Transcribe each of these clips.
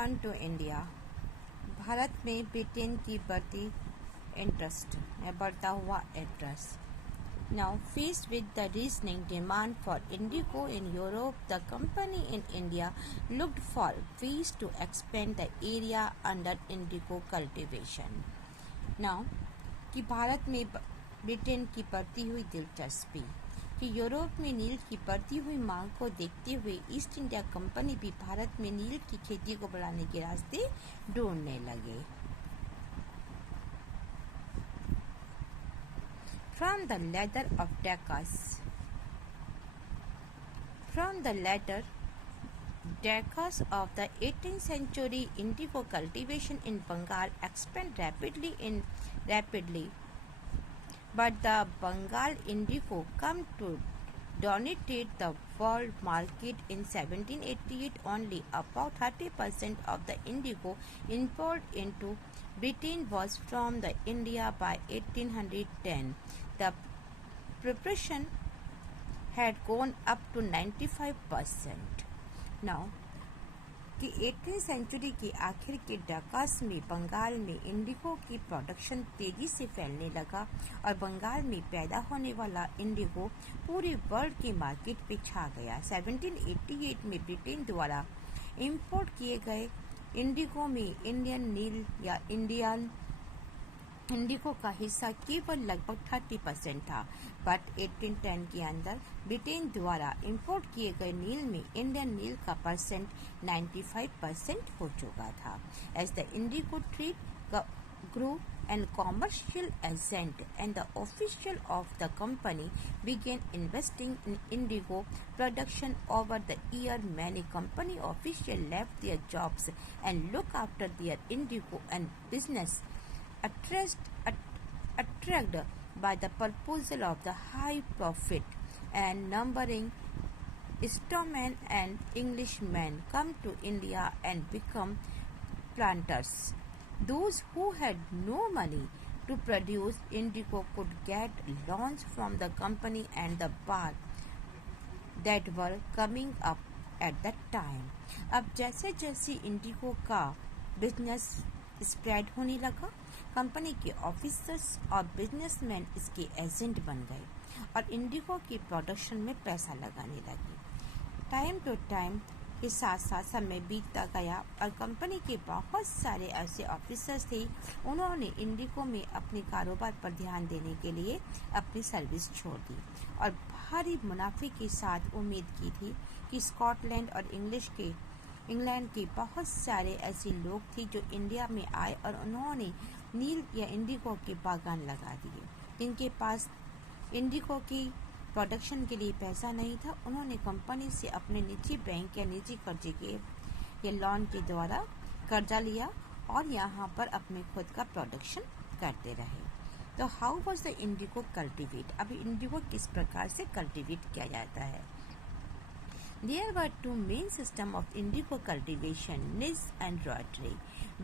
Turn to India. Bharat में Britain की बढ़ता हुआ interest. Now, faced with the rising demand for indigo in Europe, the company in India looked for ways to expand the area under indigo cultivation. Now, कि भारत में Britain की बढ़ती हुई दिलचस्पी कि यूरोप में नील की बढ़ती हुई मांग को देखते हुए ईस्ट इंडिया कंपनी भी भारत में नील की खेती को बढ़ाने के रास्ते ढूंढने लगे। From the latter decades of the 18th century, indigo cultivation in Bengal expanded rapidly, but the Bengal indigo came to dominate the world market in 1788. Only about 30% of the indigo imported into Britain was from the India by 1810. The proportion had gone up to 95%. Now, कि 18th century के आखिर के दशक में बंगाल में Indigo की production तेजी से फैलने लगा और बंगाल में पैदा होने वाला इंडिगो पूरे वर्ल्ड के मार्केट पे छा गया। 1788 में ब्रिटेन द्वारा इंपोर्ट किए गए इंडिगो में इंडियन नील या इंडिगो का हिस्सा केवल लगभग 30% था, बट 1810 के अंदर ब्रिटेन द्वारा इंपोर्ट किए गए नील में इंडियन नील का परसेंट 95% हो चुका था। As the indigo trade grew and commercial agent and the official of the company began investing in indigo production over the year. Many company officials left their jobs and looked after their indigo and business attracted by the proposal of the high profit and numbering Stonemen and Englishmen come to India and become planters. Those who had no money to produce indigo could get loans from the company and the bar that were coming up at that time. अब जैसे जैसे Indigo का business spread होने लगा, company के officers और businessman इसके agent बन गए और इंडिगो की प्रोडक्शन में पैसा लगाने लगे। टाइम टू टाइम के साथ साथ समय बीतता गया और कंपनी के बहुत सारे ऐसे ऑफिसर्स थे, उन्होंने इंडिगो में अपने कारोबार पर ध्यान देने के लिए अपनी सर्विस छोड़ दी और भारी मुनाफे के साथ उम्मीद की थी कि स्कॉटलैंड और इंग्लैंड के बहुत सारे ऐसे लोग थे जो इंडिया में आए और उन्होंने नील या इंडिगो के बागान लगा दिए। जिनके पास इंडिगो की प्रोडक्शन के लिए पैसा नहीं था, उन्होंने कंपनी से अपने निजी बैंक या निजी कर्जे के या लोन के द्वारा कर्जा लिया और यहाँ पर अपने खुद का प्रोडक्शन करते रहे। तो how was the Indigo cultivate? अभी इंडिगो किस प्रकार से कल्टीवेट किया जाता है? There were two main systems of indigo cultivation, niche and rotary.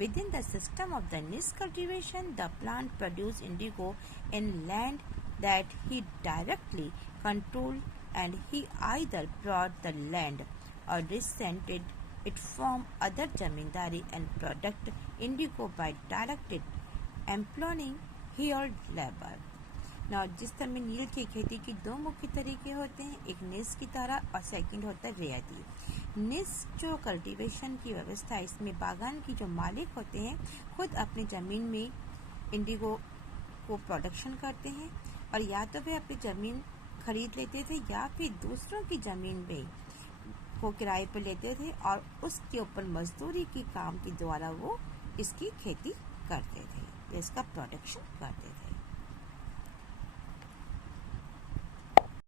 Within the system of the niche cultivation, the plant produced indigo in land that he directly controlled, and he either bought the land or rented it from other zamindari and product indigo by directed employing hired labor. Now, जिस समय नील की खेती के दो मुख्य तरीके होते हैं, एक निज की तरह और सेकंड होता है रियायती। निज जो कल्टीवेशन की व्यवस्था है, इसमें बागान की जो मालिक होते हैं खुद अपनी ज़मीन में इंडिगो को प्रोडक्शन करते हैं और या तो वे अपनी ज़मीन खरीद लेते थे या फिर दूसरों की ज़मीन पे को किराए पर लेते थे और उसके ऊपर मजदूरी की काम के द्वारा वो इसकी खेती करते थे, तो इसका प्रोडक्शन करते थे।